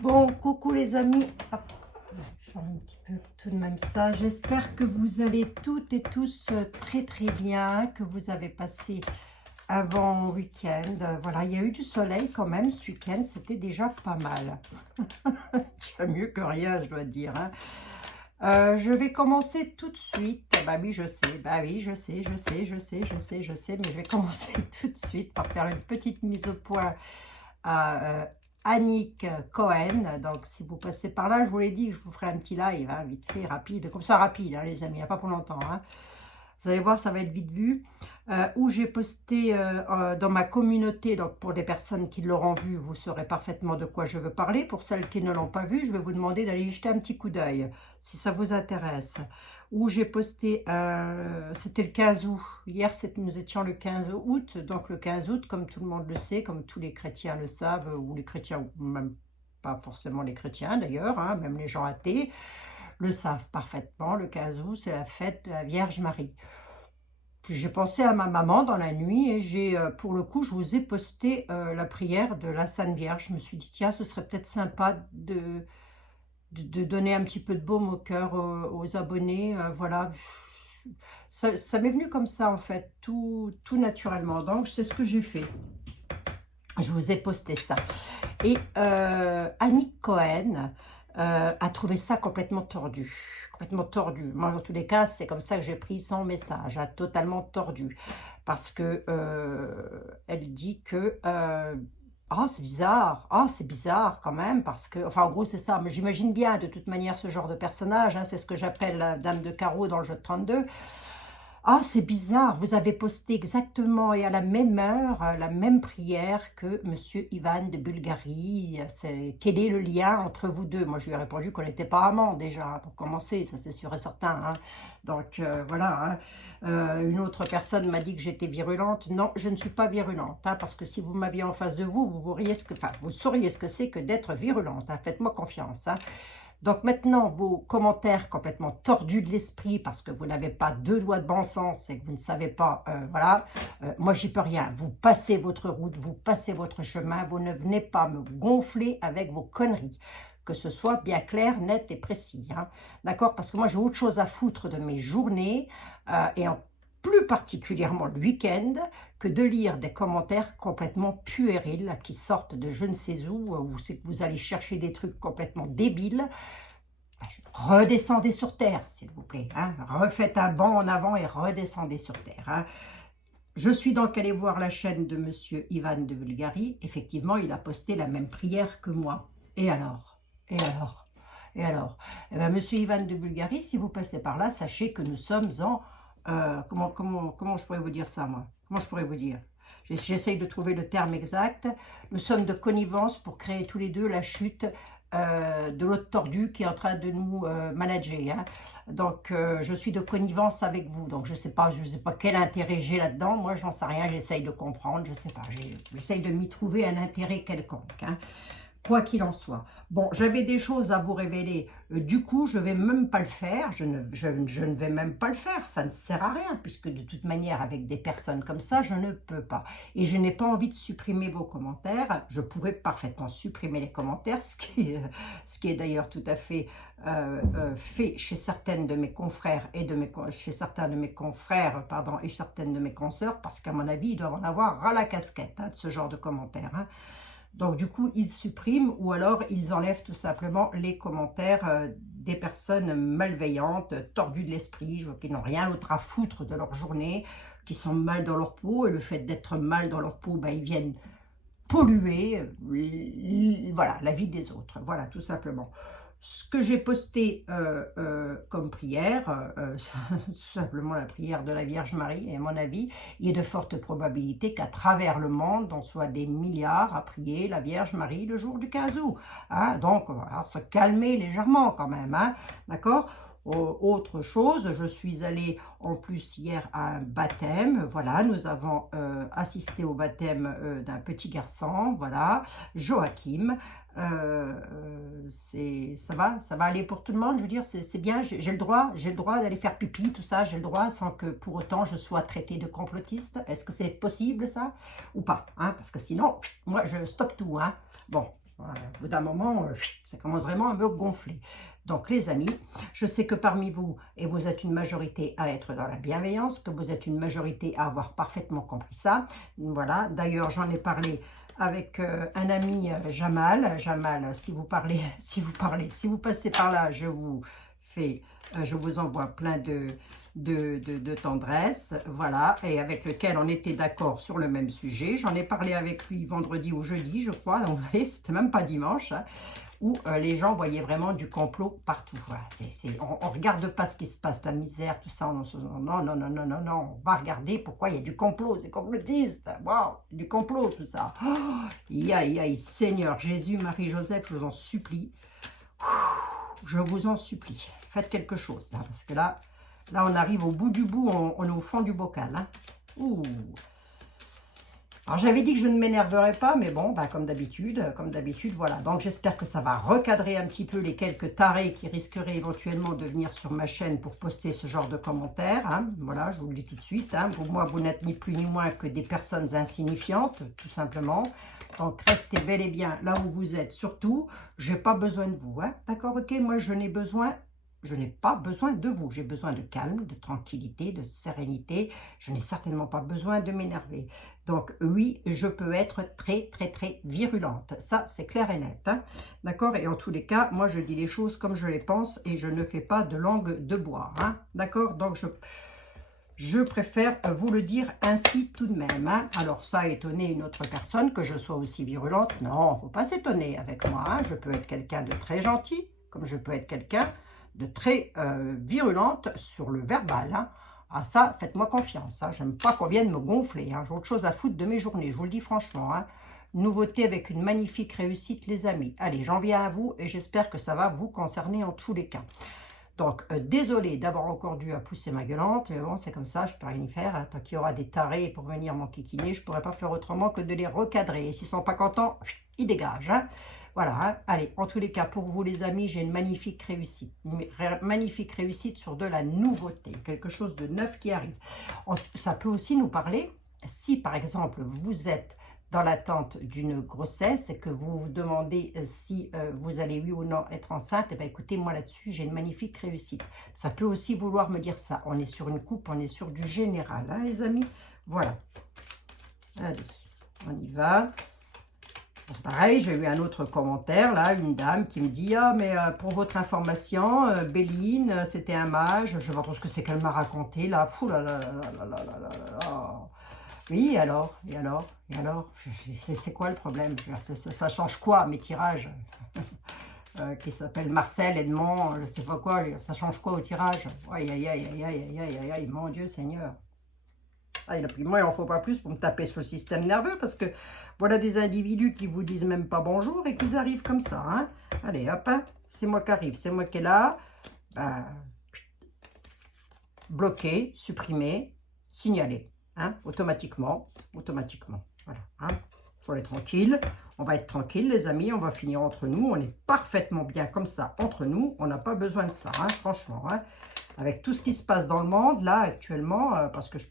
Bon, coucou les amis. Hop, je ferme un petit peu tout de même ça. J'espère que vous allez toutes et tous très très bien, que vous avez passé un bon week-end. Voilà, il y a eu du soleil quand même ce week-end, c'était déjà pas mal. Déjà mieux que rien, je dois dire, hein. Je vais commencer tout de suite. Bah oui, je sais, bah oui, je sais, mais je vais commencer tout de suite par faire une petite mise au point à Annick Cohen. Donc, si vous passez par là, je vous l'ai dit, je vous ferai un petit live, hein, vite fait, rapide, comme ça, rapide, hein, les amis, il n'y a pas pour longtemps, hein. Vous allez voir, ça va être vite vu. Où j'ai posté dans ma communauté, donc pour les personnes qui l'auront vu, vous saurez parfaitement de quoi je veux parler. Pour celles qui ne l'ont pas vu, je vais vous demander d'aller y jeter un petit coup d'œil, si ça vous intéresse. Où j'ai posté, c'était le 15 août. Hier, nous étions le 15 août. Donc le 15 août, comme tout le monde le sait, comme tous les chrétiens le savent, ou les chrétiens, ou même pas forcément les chrétiens d'ailleurs, hein, même les gens athées, le savent parfaitement. Le 15 août, c'est la fête de la Vierge Marie. Puis j'ai pensé à ma maman dans la nuit et pour le coup, je vous ai posté la prière de la Sainte Vierge. Je me suis dit, tiens, ce serait peut-être sympa de donner un petit peu de baume au cœur aux abonnés. Voilà, ça m'est venu comme ça en fait, tout naturellement. Donc c'est ce que j'ai fait. Je vous ai posté ça. Et Annick Cohen a trouvé ça complètement tordu. Complètement tordu. Moi, en tous les cas, c'est comme ça que j'ai pris son message, hein, totalement tordu. Parce que elle dit que oh, c'est bizarre quand même, parce que, enfin, en gros, c'est ça, mais j'imagine bien, de toute manière, ce genre de personnage, hein, c'est ce que j'appelle la dame de carreau dans le jeu de 32. Ah, c'est bizarre, vous avez posté exactement et à la même heure, la même prière que Monsieur Ivan de Bulgarie. Quel est le lien entre vous deux? Moi, je lui ai répondu qu'on n'était pas amants déjà, pour commencer, ça c'est sûr et certain, hein. Donc, voilà, hein. Une autre personne m'a dit que j'étais virulente. Non, je ne suis pas virulente, hein, parce que si vous m'aviez en face de vous, vous sauriez ce que c'est que d'être virulente, hein. Faites-moi confiance, hein. Donc maintenant, vos commentaires complètement tordus de l'esprit parce que vous n'avez pas deux doigts de bon sens et que vous ne savez pas, voilà, moi j'y peux rien. Vous passez votre route, vous passez votre chemin, vous ne venez pas me gonfler avec vos conneries. Que ce soit bien clair, net et précis, hein. D'accord? Parce que moi j'ai autre chose à foutre de mes journées et plus particulièrement le week-end, que de lire des commentaires complètement puérils qui sortent de je ne sais où c'est que vous allez chercher des trucs complètement débiles. Redescendez sur terre, s'il vous plaît, hein. Refaites un bond en avant et redescendez sur terre, hein. Je suis donc allée voir la chaîne de Monsieur Ivan de Bulgarie. Effectivement, il a posté la même prière que moi. Et alors? Et alors? Et alors? Eh bien, Monsieur Ivan de Bulgarie, si vous passez par là, sachez que nous sommes en... comment je pourrais vous dire ça, moi? Comment je pourrais vous dire? J'essaye de trouver le terme exact. Nous sommes de connivence pour créer tous les deux la chute de l'autre tordu qui est en train de nous manager, hein. Donc, je suis de connivence avec vous. Donc, je sais pas quel intérêt j'ai là-dedans. Moi, j'en sais rien. J'essaye de comprendre. Je sais pas. J'essaye de m'y trouver un intérêt quelconque, hein. Quoi qu'il en soit. Bon, j'avais des choses à vous révéler. Du coup, je ne vais même pas le faire. Je ne vais même pas le faire. Ça ne sert à rien, puisque de toute manière, avec des personnes comme ça, je ne peux pas. Et je n'ai pas envie de supprimer vos commentaires. Je pourrais parfaitement supprimer les commentaires, ce qui est d'ailleurs tout à fait fait chez certaines de mes confrères et chez certains de mes confrères, pardon, et certaines de mes consoeurs, parce qu'à mon avis, ils doivent en avoir ras la casquette, hein, de ce genre de commentaires, hein. Donc, du coup, ils suppriment ou alors ils enlèvent tout simplement les commentaires des personnes malveillantes, tordues de l'esprit, qui n'ont rien d'autre à foutre de leur journée, qui sont mal dans leur peau. Et le fait d'être mal dans leur peau, ben, ils viennent polluer voilà, la vie des autres. Voilà, tout simplement. Ce que j'ai posté comme prière, tout simplement la prière de la Vierge Marie, et à mon avis, il y a de fortes probabilités qu'à travers le monde, on soit des milliards à prier la Vierge Marie le jour du 15 août, hein. Donc, on va se calmer légèrement quand même, hein, d'accord? Autre chose, je suis allée en plus hier à un baptême. Voilà, nous avons assisté au baptême d'un petit garçon, voilà, Joachim. Ça va aller pour tout le monde. Je veux dire, c'est bien, j'ai le droit d'aller faire pipi, tout ça, j'ai le droit sans que pour autant je sois traitée de complotiste. Est-ce que c'est possible ça ou pas, hein? Parce que sinon, moi je stoppe tout, hein. Bon, Voilà. Au bout d'un moment, ça commence vraiment à me gonfler. Donc les amis, je sais que parmi vous, et vous êtes une majorité à être dans la bienveillance, que vous êtes une majorité à avoir parfaitement compris ça. Voilà, d'ailleurs j'en ai parlé avec un ami Jamal. Jamal, si vous parlez, si vous passez par là, je vous fais, je vous envoie plein de tendresse, voilà, et avec lequel on était d'accord sur le même sujet. J'en ai parlé avec lui vendredi ou jeudi, je crois, donc vous voyez, c'était même pas dimanche, hein, où les gens voyaient vraiment du complot partout. Voilà, on ne regarde pas ce qui se passe, la misère, tout ça, non, non, non, non, non, non, on va regarder pourquoi il y a du complot, c'est complotiste, wow, du complot, tout ça. Oh, aïe, aïe, Seigneur, Jésus, Marie, Joseph, je vous en supplie, je vous en supplie, faites quelque chose, là, parce que là, on arrive au bout du bout, on est au fond du bocal. Hein. Ouh. Alors, j'avais dit que je ne m'énerverais pas, mais bon, bah, comme d'habitude, voilà. Donc, j'espère que ça va recadrer un petit peu les quelques tarés qui risqueraient éventuellement de venir sur ma chaîne pour poster ce genre de commentaires. Hein. Voilà, je vous le dis tout de suite. Hein. Pour moi, vous n'êtes ni plus ni moins que des personnes insignifiantes, tout simplement. Donc, restez bel et bien là où vous êtes. Surtout, je n'ai pas besoin de vous. Hein. D'accord, ok, moi, je n'ai pas besoin de vous. J'ai besoin de calme, de tranquillité, de sérénité. Je n'ai certainement pas besoin de m'énerver. Donc oui, je peux être très, très, très virulente. Ça, c'est clair et net. Hein. D'accord? Et en tous les cas, moi, je dis les choses comme je les pense et je ne fais pas de langue de bois. Hein. D'accord? Donc, je préfère vous le dire ainsi tout de même. Hein. Alors, ça a étonné une autre personne que je sois aussi virulente. Non, il ne faut pas s'étonner avec moi. Hein. Je peux être quelqu'un de très gentil, comme je peux être quelqu'un de très virulente sur le verbal. Hein. Ah ça, faites-moi confiance. Hein. J'aime pas qu'on vienne me gonfler. Hein. J'ai autre chose à foutre de mes journées, je vous le dis franchement. Hein. Nouveauté avec une magnifique réussite, les amis. Allez, j'en viens à vous et j'espère que ça va vous concerner en tous les cas. Donc, désolé d'avoir encore dû à pousser ma gueulante, mais bon, c'est comme ça, je ne peux rien y faire. Hein. Tant qu'il y aura des tarés pour venir m'enquiquiner, je ne pourrai pas faire autrement que de les recadrer. Et s'ils ne sont pas contents, ils dégagent. Hein. Voilà, hein. Allez, en tous les cas, pour vous les amis, j'ai une magnifique réussite. Une magnifique réussite sur de la nouveauté, quelque chose de neuf qui arrive. Ça peut aussi nous parler, si par exemple, vous êtes dans l'attente d'une grossesse et que vous vous demandez si vous allez oui ou non être enceinte, et bien écoutez, moi là-dessus, j'ai une magnifique réussite. Ça peut aussi vouloir me dire ça. On est sur une coupe, on est sur du général, hein, les amis. Voilà. Allez, on y va. C'est pareil, j'ai eu un autre commentaire, là, une dame qui me dit « Ah, mais pour votre information, Béline, c'était un mage. » Je ne sais pas trop ce que c'est qu'elle m'a raconté, là. Fou là là là là là là là là. Oui, alors c'est quoi le problème? Ça change quoi, mes tirages qui s'appelle Marcel, Edmond, je ne sais pas quoi, ça change quoi au tirage? Aïe, aïe, aïe, aïe, aïe, aïe, aïe, aïe, mon Dieu Seigneur. Ah, et puis moi, il n'en faut pas plus pour me taper sur le système nerveux, parce que voilà des individus qui vous disent même pas bonjour et qu'ils arrivent comme ça. Hein. Allez, hop, hein, c'est moi qui arrive, c'est moi qui est là. Bloqué, supprimé, signalé. Hein, automatiquement. Voilà. Hein. Soyez tranquille. On va être tranquille, les amis. On va finir entre nous. On est parfaitement bien comme ça entre nous. On n'a pas besoin de ça, hein, franchement. Hein. Avec tout ce qui se passe dans le monde, là, actuellement, parce que je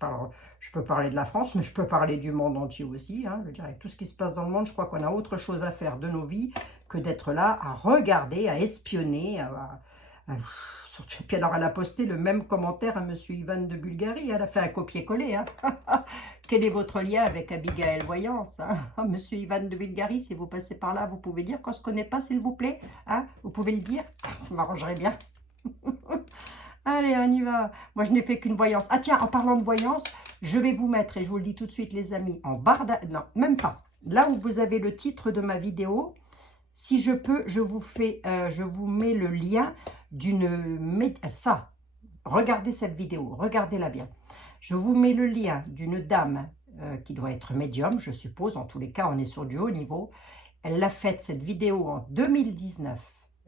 peux parler de la France, mais je peux parler du monde entier aussi. Hein, je veux dire, avec tout ce qui se passe dans le monde, je crois qu'on a autre chose à faire de nos vies que d'être là à regarder, à espionner, puis alors, elle a posté le même commentaire à Monsieur Ivan de Bulgarie. Elle a fait un copier-coller. Hein. Quel est votre lien avec Abigail Voyance, hein? Monsieur Ivan de Bulgarie, si vous passez par là, vous pouvez dire qu'on ne se connaît pas, s'il vous plaît, hein? Vous pouvez le dire? Ça m'arrangerait bien. Allez, on y va. Moi, je n'ai fait qu'une voyance. Ah tiens, en parlant de voyance, je vais vous mettre, et je vous le dis tout de suite, les amis, en barre non, même pas. Là où vous avez le titre de ma vidéo, si je peux, je vous mets le lien d'une... Ça, regardez cette vidéo, regardez-la bien. Je vous mets le lien d'une dame qui doit être médium, je suppose. En tous les cas, on est sur du haut niveau. Elle l'a faite, cette vidéo, en 2019.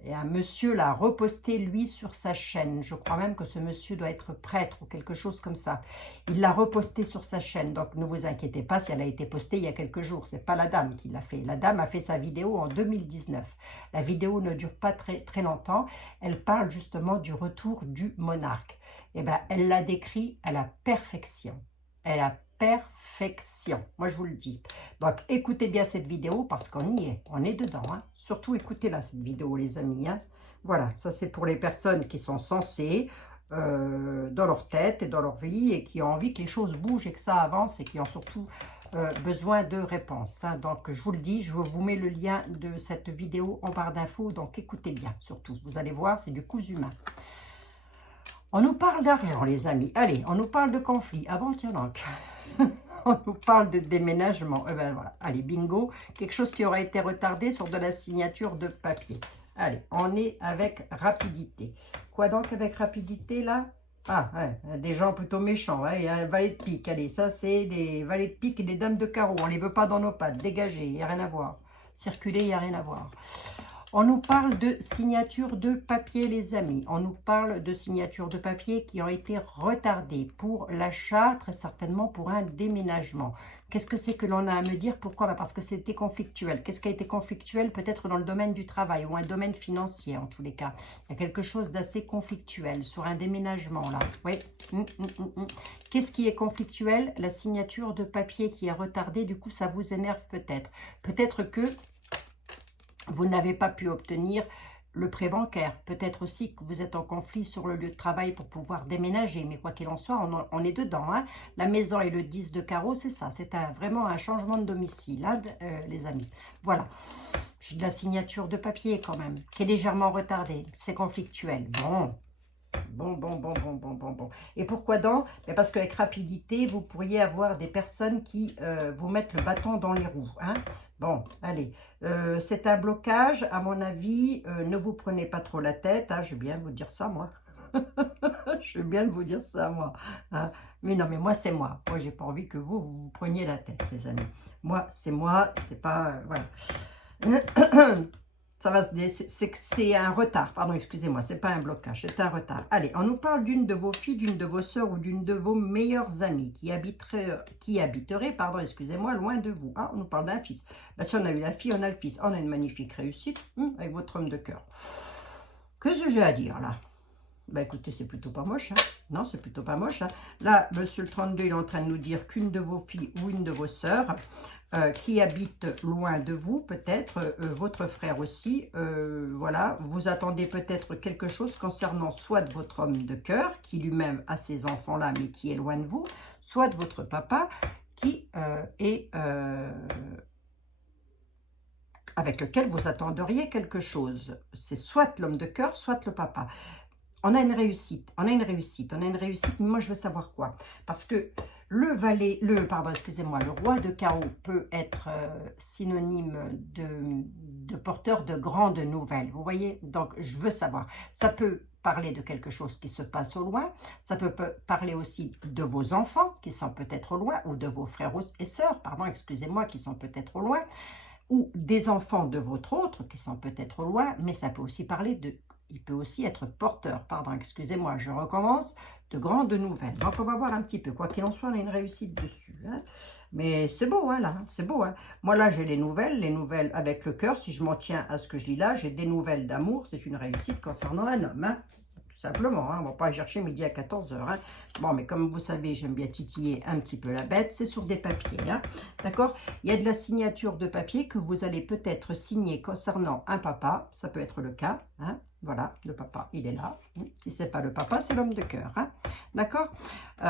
Et un monsieur l'a reposté, lui, sur sa chaîne. Je crois même que ce monsieur doit être prêtre ou quelque chose comme ça. Il l'a reposté sur sa chaîne. Donc, ne vous inquiétez pas si elle a été postée il y a quelques jours. Ce n'est pas la dame qui l'a fait. La dame a fait sa vidéo en 2019. La vidéo ne dure pas très, très longtemps. Elle parle justement du retour du monarque. Eh bien, elle l'a décrit à la perfection. Elle a perfection. Moi, je vous le dis. Donc, écoutez bien cette vidéo parce qu'on y est. On est dedans. Hein. Surtout, écoutez-la, cette vidéo, les amis. Hein. Voilà, ça, c'est pour les personnes qui sont censées dans leur tête et dans leur vie et qui ont envie que les choses bougent et que ça avance et qui ont surtout besoin de réponses. Hein. Donc, je vous le dis, je vous mets le lien de cette vidéo en barre d'infos. Donc, écoutez bien, surtout. Vous allez voir, c'est du cousu humain. On nous parle d'argent, les amis. Allez, on nous parle de conflit. Ah bon, tiens donc. On nous parle de déménagement. Eh ben voilà. Allez, bingo. Quelque chose qui aura été retardé sur de la signature de papier. Allez, on est avec rapidité. Quoi donc avec rapidité, là? Ah, ouais, des gens plutôt méchants. Ouais, il y a un valet de pique. Allez, ça, c'est des valets de pique et des dames de carreau. On ne les veut pas dans nos pattes. Dégagez, il n'y a rien à voir. Circuler, il n'y a rien à voir. On nous parle de signature de papier, les amis. On nous parle de signatures de papier qui ont été retardées pour l'achat, très certainement pour un déménagement. Qu'est-ce que c'est que l'on a à me dire? Pourquoi? Parce que c'était conflictuel. Qu'est-ce qui a été conflictuel? Peut-être dans le domaine du travail ou un domaine financier, en tous les cas. Il y a quelque chose d'assez conflictuel sur un déménagement, là. Oui. Qu'est-ce qui est conflictuel? La signature de papier qui est retardée. Du coup, ça vous énerve peut-être. Peut-être que vous n'avez pas pu obtenir le prêt bancaire. Peut-être aussi que vous êtes en conflit sur le lieu de travail pour pouvoir déménager. Mais quoi qu'il en soit, on est dedans. Hein. La maison et le 10 de carreau, c'est ça. C'est vraiment un changement de domicile, hein, les amis. Voilà. J'ai de la signature de papier quand même, qui est légèrement retardée. C'est conflictuel. Bon. Bon. Et pourquoi donc? Parce qu'avec rapidité, vous pourriez avoir des personnes qui vous mettent le bâton dans les roues. Hein. Bon, allez. C'est un blocage, à mon avis. Ne vous prenez pas trop la tête. Hein, je vais bien vous dire ça, moi. Je vais bien vous dire ça, moi. Hein. Mais non, mais moi, c'est moi. Moi, j'ai pas envie que vous preniez la tête, les amis. Moi, c'est pas... voilà. Ça va c'est un retard, pardon, excusez-moi, c'est pas un blocage, c'est un retard. Allez, on nous parle d'une de vos filles, d'une de vos sœurs ou d'une de vos meilleures amies qui habiterait, pardon, excusez-moi, loin de vous. Ah, on nous parle d'un fils. Ben, si on a eu la fille, on a le fils. On a une magnifique réussite avec votre homme de cœur. Qu'est-ce que j'ai à dire là? Ben écoutez, c'est plutôt pas moche. Hein. Non, c'est plutôt pas moche. Hein. Là, monsieur le 32, il est en train de nous dire qu'une de vos filles ou une de vos sœurs qui habite loin de vous, peut-être, votre frère aussi, voilà, vous attendez peut-être quelque chose concernant soit de votre homme de cœur, qui lui-même a ses enfants-là, mais qui est loin de vous, soit de votre papa, qui est... avec lequel vous attendriez quelque chose. C'est soit l'homme de cœur, soit le papa. On a une réussite, mais moi je veux savoir quoi. Parce que le roi de carreau peut être synonyme de porteur de grandes nouvelles. Vous voyez, donc je veux savoir. Ça peut parler de quelque chose qui se passe au loin, ça peut parler aussi de vos enfants qui sont peut-être au loin, ou de vos frères et sœurs, pardon, excusez-moi, qui sont peut-être au loin, ou des enfants de votre autre qui sont peut-être au loin, mais ça peut aussi parler de... Il peut aussi être porteur, pardon, excusez-moi, je recommence, de grandes nouvelles. Donc, on va voir un petit peu. Quoi qu'il en soit, on a une réussite dessus. Hein. Mais c'est beau, hein, là, c'est beau. Hein. Moi, là, j'ai les nouvelles avec le cœur. Si je m'en tiens à ce que je lis là, j'ai des nouvelles d'amour. C'est une réussite concernant un homme, hein. Tout simplement. Hein. On ne va pas aller chercher midi à 14 h. Hein. Bon, mais comme vous savez, j'aime bien titiller un petit peu la bête. C'est sur des papiers, hein. D'accord? Il y a de la signature de papier que vous allez peut-être signer concernant un papa. Ça peut être le cas, hein. Voilà, le papa, il est là. Si ce n'est pas le papa, c'est l'homme de cœur. Hein? D'accord?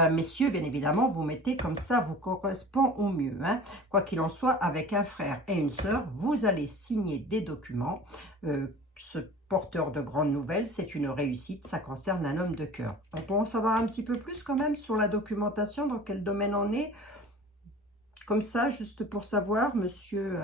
Messieurs, bien évidemment, vous mettez comme ça, vous correspond au mieux. Hein? Quoi qu'il en soit, avec un frère et une sœur, vous allez signer des documents. Ce porteur de grandes nouvelles, c'est une réussite. Ça concerne un homme de cœur. On peut en savoir un petit peu plus quand même sur la documentation, dans quel domaine on est. Comme ça, juste pour savoir, monsieur...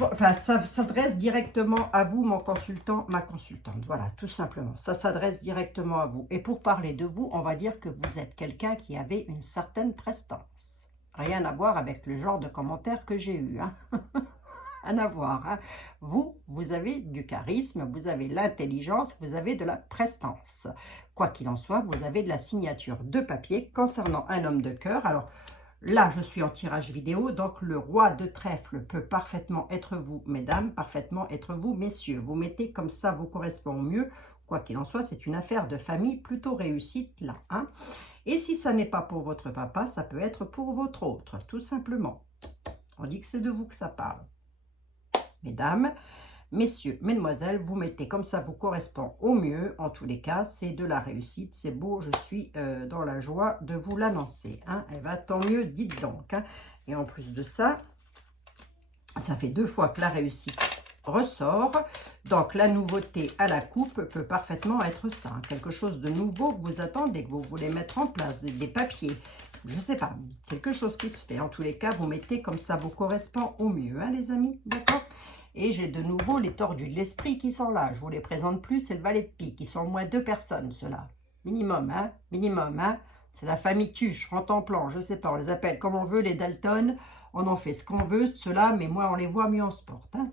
Enfin, ça s'adresse directement à vous, mon consultant, ma consultante. Voilà, tout simplement. Ça s'adresse directement à vous. Et pour parler de vous, on va dire que vous êtes quelqu'un qui avait une certaine prestance. Rien à voir avec le genre de commentaires que j'ai eu. Hein. Rien à voir. Hein. Vous avez du charisme, vous avez l'intelligence, vous avez de la prestance. Quoi qu'il en soit, vous avez de la signature de papier concernant un homme de cœur. Alors, là, je suis en tirage vidéo, donc le roi de trèfle peut parfaitement être vous, mesdames, parfaitement être vous, messieurs. Vous mettez comme ça, vous correspond au mieux. Quoi qu'il en soit, c'est une affaire de famille plutôt réussite là. Hein. Et si ça n'est pas pour votre papa, ça peut être pour votre autre, tout simplement. On dit que c'est de vous que ça parle. Mesdames, messieurs, mesdemoiselles, vous mettez comme ça vous correspond au mieux. En tous les cas, c'est de la réussite. C'est beau, je suis dans la joie de vous l'annoncer. Hein. Eh bien, tant mieux, dites donc. Hein. Et en plus de ça, ça fait 2 fois que la réussite ressort. Donc, la nouveauté à la coupe peut parfaitement être ça. Hein. Quelque chose de nouveau que vous attendez, que vous voulez mettre en place, des papiers. Je ne sais pas, quelque chose qui se fait. En tous les cas, vous mettez comme ça vous correspond au mieux, hein, les amis. D'accord? Et j'ai de nouveau les tordus de l'esprit qui sont là. Je ne vous les présente plus, c'est le valet de pique. Ils sont au moins 2 personnes, ceux-là. Minimum, hein? Minimum, hein? C'est la famille Tuche, Rantanplan, je ne sais pas, on les appelle comme on veut, les Dalton. On en fait ce qu'on veut, ceux-là, mais moi, on les voit, mieux on se porte. Hein.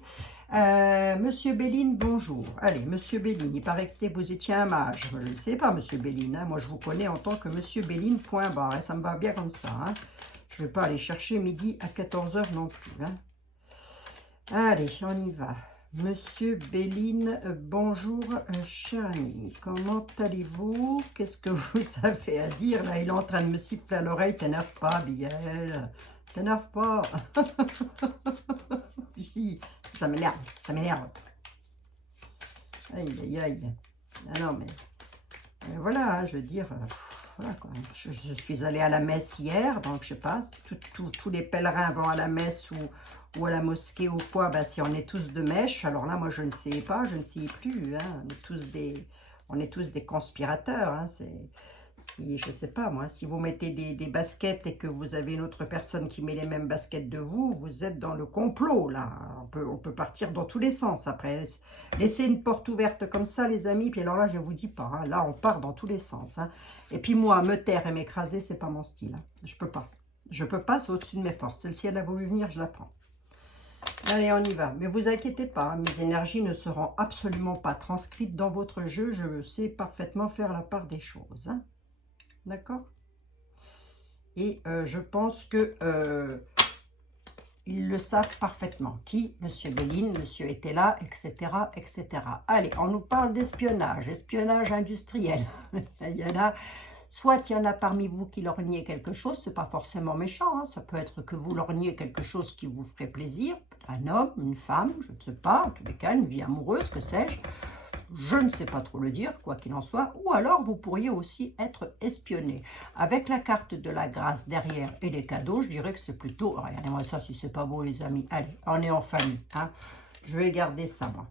Monsieur Béline, bonjour. Allez, Monsieur Béline, il paraît que vous étiez un mage. Je ne sais pas, Monsieur Béline. Hein. Moi, je vous connais en tant que Monsieur Béline, point barre. Et ça me va bien comme ça. Hein. Je ne vais pas aller chercher midi à 14 h non plus. Hein. Allez, on y va. Monsieur Béline, bonjour, cher ami. Comment allez-vous? Qu'est-ce que vous avez à dire? Là, il est en train de me siffler à l'oreille. T'énerve pas, Biel. T'énerve pas. Ici, ça m'énerve, ça m'énerve. Aïe, aïe, aïe. Ah non, mais voilà, hein, je veux dire, voilà quoi. Je suis allée à la messe hier, donc je sais pas, tous les pèlerins vont à la messe ou à la mosquée ou quoi, ben, si on est tous de mèche, alors là, moi, je ne sais pas, je ne sais plus. Hein, on est tous des conspirateurs. Hein, si, je sais pas moi, si vous mettez des baskets et que vous avez une autre personne qui met les mêmes baskets de vous, vous êtes dans le complot, là. On peut partir dans tous les sens après. Laissez une porte ouverte comme ça, les amis, puis alors là, je vous dis pas. Hein, là, on part dans tous les sens. Hein. Et puis moi, me taire et m'écraser, c'est pas mon style. Hein. Je peux pas. Je peux pas, c'est au-dessus de mes forces. Celle-ci, elle a voulu venir, je la prends. Allez, on y va. Mais vous inquiétez pas, hein, mes énergies ne seront absolument pas transcrites dans votre jeu. Je sais parfaitement faire la part des choses. Hein. D'accord? Et je pense que ils le savent parfaitement. Qui? Monsieur Béline, monsieur était là, etc., etc. Allez, on nous parle d'espionnage, espionnage industriel. Il y en a, soit il y en a parmi vous qui lorgnez quelque chose, c'est pas forcément méchant, hein, ça peut être que vous lorgniez quelque chose qui vous ferait plaisir, un homme, une femme, je ne sais pas, en tous les cas, une vie amoureuse, que sais-je. Je ne sais pas trop le dire, quoi qu'il en soit. Ou alors, vous pourriez aussi être espionné. Avec la carte de la grâce derrière et les cadeaux, je dirais que c'est plutôt... Regardez-moi ça, si c'est pas beau, les amis. Allez, on est en famille. Hein. Je vais garder ça, moi.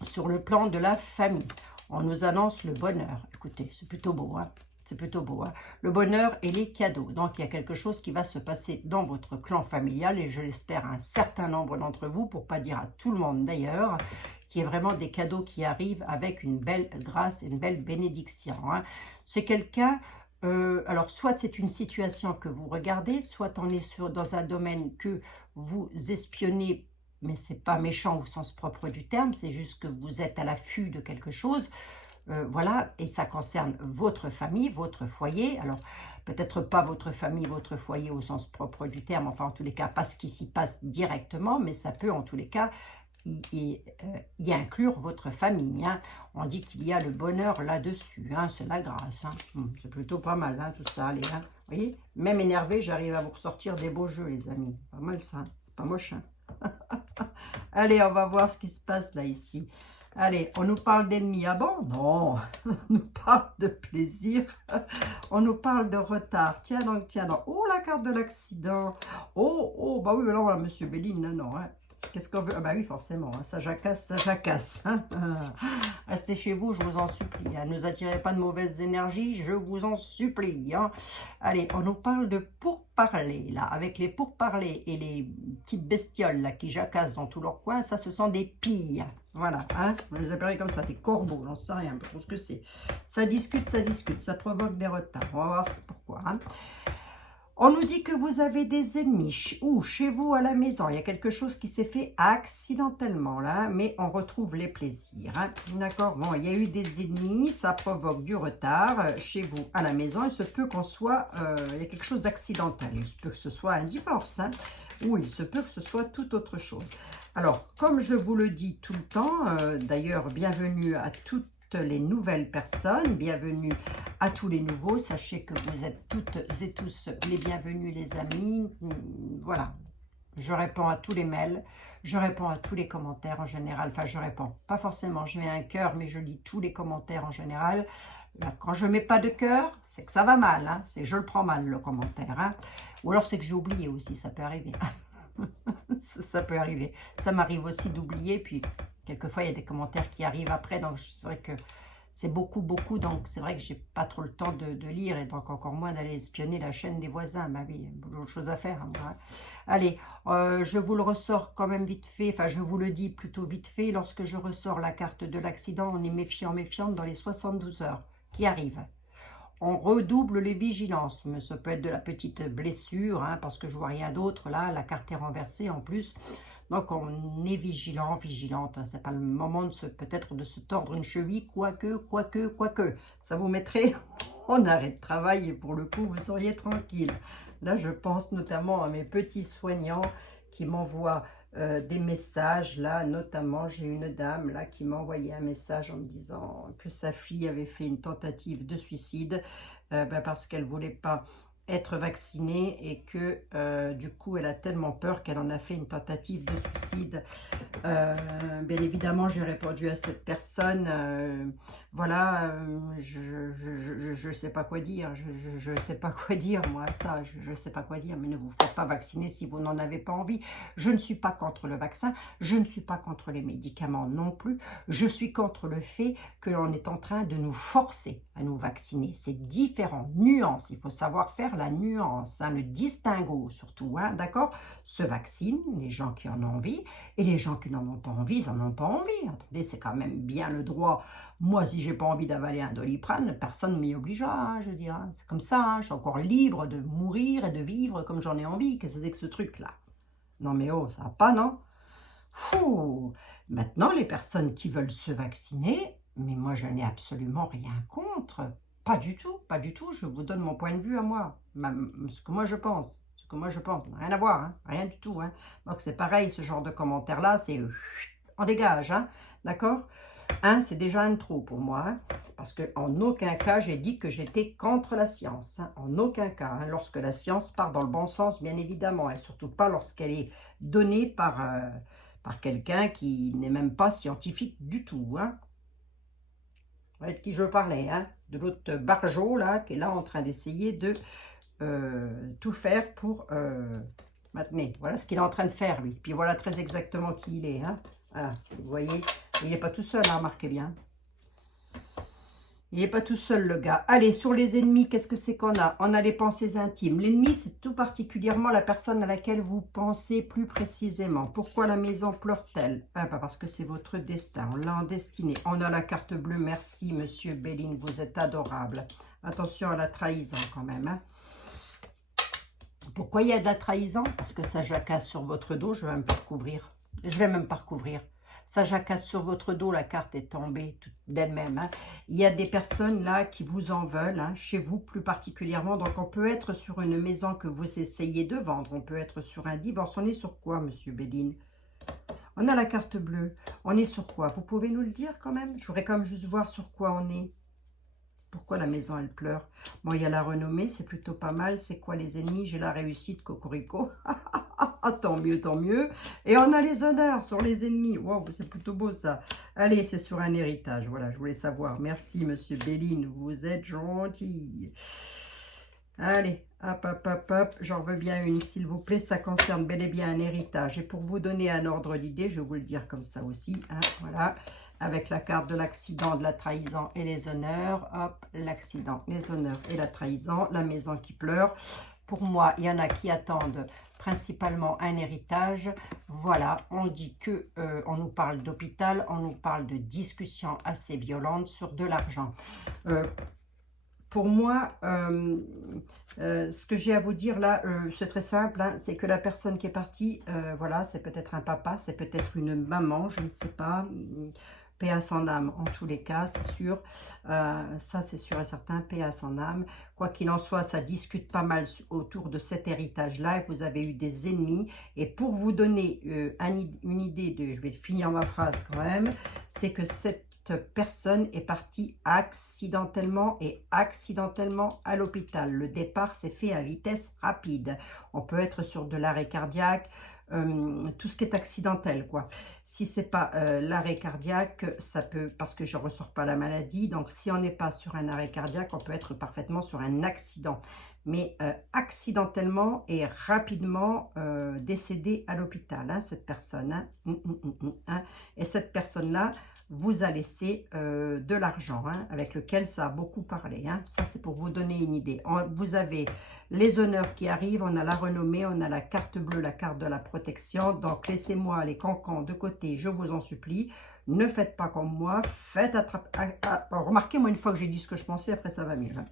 Sur le plan de la famille, on nous annonce le bonheur. Écoutez, c'est plutôt beau, hein. C'est plutôt beau. Hein. Le bonheur et les cadeaux. Donc, il y a quelque chose qui va se passer dans votre clan familial et je l'espère un certain nombre d'entre vous, pour pas dire à tout le monde d'ailleurs, qui est vraiment des cadeaux qui arrivent avec une belle grâce et une belle bénédiction. Hein. C'est quelqu'un... alors, soit c'est une situation que vous regardez, soit on est dans un domaine que vous espionnez, mais c'est pas méchant au sens propre du terme, c'est juste que vous êtes à l'affût de quelque chose. Voilà, et ça concerne votre famille, votre foyer. Alors, peut-être pas votre famille, votre foyer au sens propre du terme, enfin en tous les cas, pas ce qui s'y passe directement, mais ça peut en tous les cas y inclure votre famille. Hein. On dit qu'il y a le bonheur là-dessus, hein, c'est la grâce. Hein. C'est plutôt pas mal, hein, tout ça. Allez, hein. Vous voyez, même énervé, j'arrive à vous ressortir des beaux jeux, les amis. Pas mal ça, hein. C'est pas moche. Hein. Allez, on va voir ce qui se passe là, ici. Allez, on nous parle d'ennemis. Ah bon? Non, on nous parle de plaisir. On nous parle de retard. Tiens donc, tiens donc. Oh, la carte de l'accident. Oh, bah oui, alors, monsieur Béline, non, hein. Qu'est-ce qu'on veut? Ah bah oui, forcément, hein, ça jacasse, ça jacasse. Hein. Restez chez vous, je vous en supplie. Hein. Ne nous attirez pas de mauvaises énergies, je vous en supplie. Hein. Allez, on nous parle de pourparlers, là. Avec les pourparlers et les petites bestioles là, qui jacassent dans tous leurs coins, ça, ce sont des pilles. Voilà, hein, on les appelle comme ça, des corbeaux, j'en sais rien, pas trop ce que c'est. Ça discute, ça provoque des retards. On va voir pourquoi. Hein. On nous dit que vous avez des ennemis, ou chez vous à la maison, il y a quelque chose qui s'est fait accidentellement, là, mais on retrouve les plaisirs. Hein. D'accord? Bon, il y a eu des ennemis, ça provoque du retard chez vous à la maison. Il se peut qu'on soit, il y a quelque chose d'accidentel. Il se peut que ce soit un divorce, hein, ou il se peut que ce soit tout autre chose. Alors, comme je vous le dis tout le temps, d'ailleurs, bienvenue à toutes toutes les nouvelles personnes. Bienvenue à tous les nouveaux. Sachez que vous êtes toutes et tous les bienvenus, les amis. Voilà. Je réponds à tous les mails, je réponds à tous les commentaires en général. Enfin, je réponds, pas forcément, je mets un cœur, mais je lis tous les commentaires en général. Là, quand je mets pas de cœur, c'est que ça va mal, hein. C'est je le prends mal, le commentaire. Hein. Ou alors c'est que j'ai oublié aussi, ça peut arriver. Ça peut arriver. Ça m'arrive aussi d'oublier, puis quelquefois il y a des commentaires qui arrivent après, donc c'est vrai que c'est beaucoup, donc c'est vrai que j'ai pas trop le temps de lire et donc encore moins d'aller espionner la chaîne des voisins. Ma vie, il y a beaucoup d'autres choses à faire. Hein, moi. Allez, je vous le ressors quand même vite fait, enfin je vous le dis plutôt vite fait. Lorsque je ressors la carte de l'accident, on est méfiante dans les 72 heures qui arrivent. On redouble les vigilances, mais ça peut être de la petite blessure, hein, parce que je vois rien d'autre là, la carte est renversée en plus. Donc on est vigilante, hein. C'est pas le moment peut-être de se tordre une cheville, quoique, ça vous mettrait en arrêt de travail et pour le coup vous seriez tranquille. Là je pense notamment à mes petits soignants qui m'envoient des messages, là notamment j'ai une dame là qui m'a envoyé un message en me disant que sa fille avait fait une tentative de suicide parce qu'elle voulait pas être vaccinée et que du coup elle a tellement peur qu'elle en a fait une tentative de suicide. Bien évidemment j'ai répondu à cette personne, voilà, je sais pas quoi dire, je sais pas quoi dire moi ça, je sais pas quoi dire, mais ne vous faites pas vacciner si vous n'en avez pas envie. Je ne suis pas contre le vaccin, je ne suis pas contre les médicaments non plus, je suis contre le fait que l'on est en train de nous forcer à nous vacciner. C'est différent, nuance, il faut savoir faire la nuance, hein, le distinguo surtout, hein, d'accord? Se vaccinent les gens qui en ont envie et les gens qui n'en ont pas envie, ils n'en ont pas envie. Attendez, c'est quand même bien le droit. Moi, si j'ai pas envie d'avaler un Doliprane, personne ne m'y obligera, hein, je veux dire. Hein. C'est comme ça, hein, je suis encore libre de mourir et de vivre comme j'en ai envie. Qu'est-ce que c'est que ce truc-là? Non mais oh, ça va pas, non? Fou. Maintenant, les personnes qui veulent se vacciner, mais moi, je n'ai absolument rien contre. Pas du tout, pas du tout. Je vous donne mon point de vue à moi, ce que moi je pense. Ce que moi je pense, rien à voir, hein, rien du tout. Hein. Donc c'est pareil, ce genre de commentaires-là, c'est on dégage, hein, d'accord? C'est déjà un trop pour moi, hein, parce qu'en aucun cas, j'ai dit que j'étais contre la science. Hein, en aucun cas, hein, lorsque la science part dans le bon sens, bien évidemment, et surtout pas lorsqu'elle est donnée par quelqu'un qui n'est même pas scientifique du tout. Hein. Vous voyez de qui je parlais, hein, de l'autre barjot, là, qui est là en train d'essayer de tout faire pour maintenir. Voilà ce qu'il est en train de faire, lui. Puis voilà très exactement qui il est. Hein. Voilà, vous voyez, il n'est pas tout seul, hein, remarquez bien. Il n'est pas tout seul, le gars. Allez, sur les ennemis, qu'est-ce que c'est qu'on a? On a les pensées intimes. L'ennemi, c'est tout particulièrement la personne à laquelle vous pensez plus précisément. Pourquoi la maison pleure-t-elle? Ah, bah parce que c'est votre destin. On l'a en destinée. On a la carte bleue. Merci, monsieur Béline. Vous êtes adorable. Attention à la trahison, quand même. Hein. Pourquoi il y a de la trahison? Parce que ça jacasse sur votre dos. Je vais me faire couvrir. Je vais même pas recouvrir. Ça jacasse sur votre dos, la carte est tombée d'elle-même. Hein. Il y a des personnes là qui vous en veulent, hein, chez vous plus particulièrement. Donc on peut être sur une maison que vous essayez de vendre. On peut être sur un divorce. On est sur quoi, monsieur Béline? On a la carte bleue. On est sur quoi? Vous pouvez nous le dire quand même? Je voudrais quand même juste voir sur quoi on est. Pourquoi la maison, elle pleure? Bon, il y a la renommée, c'est plutôt pas mal. C'est quoi les ennemis? J'ai la réussite, cocorico. Tant mieux, tant mieux. Et on a les honneurs sur les ennemis. Wow, c'est plutôt beau ça. Allez, c'est sur un héritage. Voilà, je voulais savoir. Merci, monsieur Béline. Vous êtes gentil. Allez, hop, hop, hop, hop. J'en veux bien une, s'il vous plaît. Ça concerne bel et bien un héritage. Et pour vous donner un ordre d'idée, je vais vous le dire comme ça aussi. Hein, voilà. Avec la carte de l'accident, de la trahison et les honneurs. Hop, l'accident, les honneurs et la trahison. La maison qui pleure. Pour moi, il y en a qui attendent principalement un héritage. Voilà, on dit que on nous parle d'hôpital, on nous parle de discussions assez violentes sur de l'argent. Pour moi, ce que j'ai à vous dire là, c'est très simple, hein, c'est que la personne qui est partie, voilà, c'est peut-être un papa, c'est peut-être une maman, je ne sais pas. Paix à son âme, en tous les cas, c'est sûr. Ça, c'est sûr et certain, paix à son âme. Quoi qu'il en soit, ça discute pas mal autour de cet héritage-là. Vous avez eu des ennemis. Et pour vous donner une idée de... Je vais finir ma phrase quand même. C'est que cette cette personne est partie accidentellement et accidentellement à l'hôpital. Le départ s'est fait à vitesse rapide. On peut être sur de l'arrêt cardiaque, tout ce qui est accidentel, quoi. Si c'est pas l'arrêt cardiaque, ça peut, parce que je ne ressors pas la maladie, donc si on n'est pas sur un arrêt cardiaque, on peut être parfaitement sur un accident. Mais accidentellement et rapidement décédée à l'hôpital, hein, cette personne. Hein. Hein. Et cette personne-là vous a laissé de l'argent, hein, avec lequel ça a beaucoup parlé. Hein. Ça, c'est pour vous donner une idée. Vous avez les honneurs qui arrivent, on a la renommée, on a la carte bleue, la carte de la protection. Donc, laissez-moi les cancans de côté, je vous en supplie. Ne faites pas comme moi, faites attraper. Remarquez, moi, une fois que j'ai dit ce que je pensais, après, ça va mieux. Hein.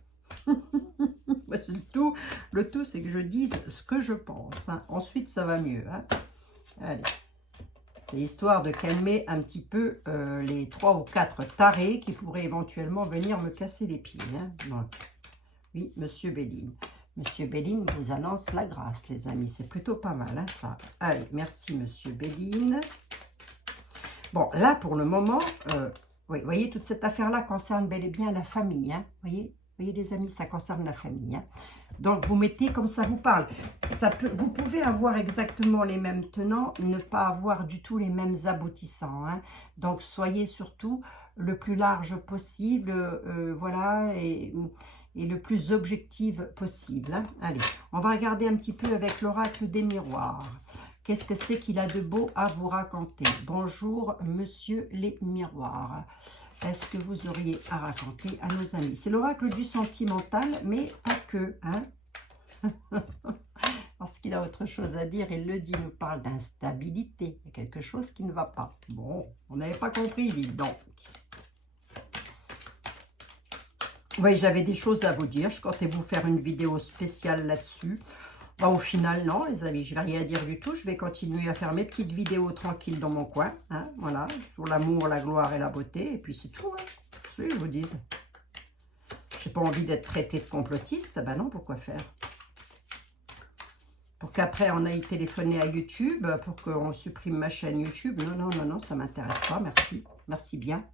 Le tout, c'est que je dise ce que je pense. Hein. Ensuite, ça va mieux. Hein. Allez. C'est histoire de calmer un petit peu les 3 ou 4 tarés qui pourraient éventuellement venir me casser les pieds. Hein. Donc, oui, Monsieur Béline. Monsieur Béline vous annonce la grâce, les amis. C'est plutôt pas mal, hein, ça. Allez, merci, Monsieur Béline. Bon, là, pour le moment, oui, vous voyez, toute cette affaire-là concerne bel et bien la famille. Hein. Voyez, les amis, ça concerne la famille. Hein. Donc, vous mettez comme ça vous parle. Vous pouvez avoir exactement les mêmes tenants, ne pas avoir du tout les mêmes aboutissants. Hein. Donc, soyez surtout le plus large possible, voilà, et le plus objectif possible. Hein. Allez, on va regarder un petit peu avec l'oracle des miroirs. Qu'est-ce que c'est qu'il a de beau à vous raconter? Bonjour, monsieur les miroirs. Est-ce que vous auriez à raconter à nos amis? C'est l'oracle du sentimental, mais pas que. Hein. Parce qu'il a autre chose à dire, il le dit, il nous parle d'instabilité. Il y a quelque chose qui ne va pas. Bon, on n'avait pas compris, dis donc. Oui, j'avais des choses à vous dire. Je comptais vous faire une vidéo spéciale là-dessus. Bah, au final, non, les amis, je ne vais rien dire du tout. Je vais continuer à faire mes petites vidéos tranquilles dans mon coin. Hein, voilà, sur l'amour, la gloire et la beauté. Et puis c'est tout. Hein, je vous dis. Je n'ai pas envie d'être traitée de complotiste. Ben non, pourquoi faire? Pour qu'après on aille téléphoner à YouTube, pour qu'on supprime ma chaîne YouTube. Non, non, non, non, ça ne m'intéresse pas. Merci. Merci bien.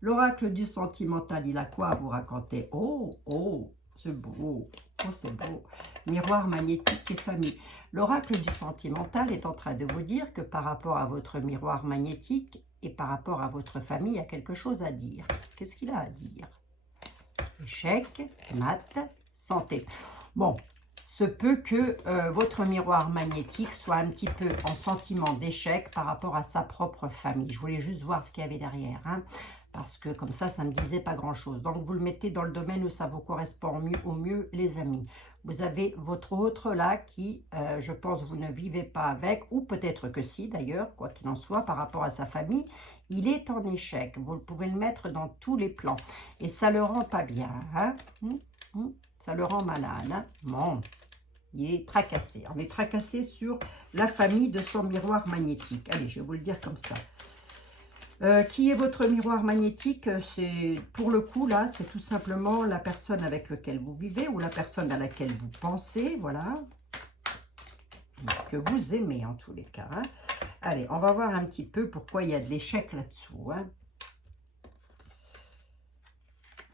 L'oracle du sentimental, il a quoi à vous raconter? Oh, oh, c'est beau. Oh, c'est beau. Miroir magnétique et famille. L'oracle du sentimental est en train de vous dire que par rapport à votre miroir magnétique et par rapport à votre famille, il y a quelque chose à dire. Qu'est-ce qu'il a à dire? Échec, maths, santé. Bon, se peut que votre miroir magnétique soit un petit peu en sentiment d'échec par rapport à sa propre famille. Je voulais juste voir ce qu'il y avait derrière, hein. Parce que comme ça ne me disait pas grand-chose. Donc, vous le mettez dans le domaine où ça vous correspond au mieux, les amis. Vous avez votre autre là qui, je pense, vous ne vivez pas avec, ou peut-être que si d'ailleurs, quoi qu'il en soit, par rapport à sa famille, il est en échec. Vous pouvez le mettre dans tous les plans. Et ça le rend pas bien. Hein? Ça le rend malade. Hein? Bon, il est tracassé. On est tracassé sur la famille de son miroir magnétique. Allez, je vais vous le dire comme ça. Qui est votre miroir magnétique? C'est pour le coup là, c'est tout simplement la personne avec laquelle vous vivez ou la personne à laquelle vous pensez, voilà, que vous aimez en tous les cas. Hein. Allez, on va voir un petit peu pourquoi il y a de l'échec là-dessous. Hein.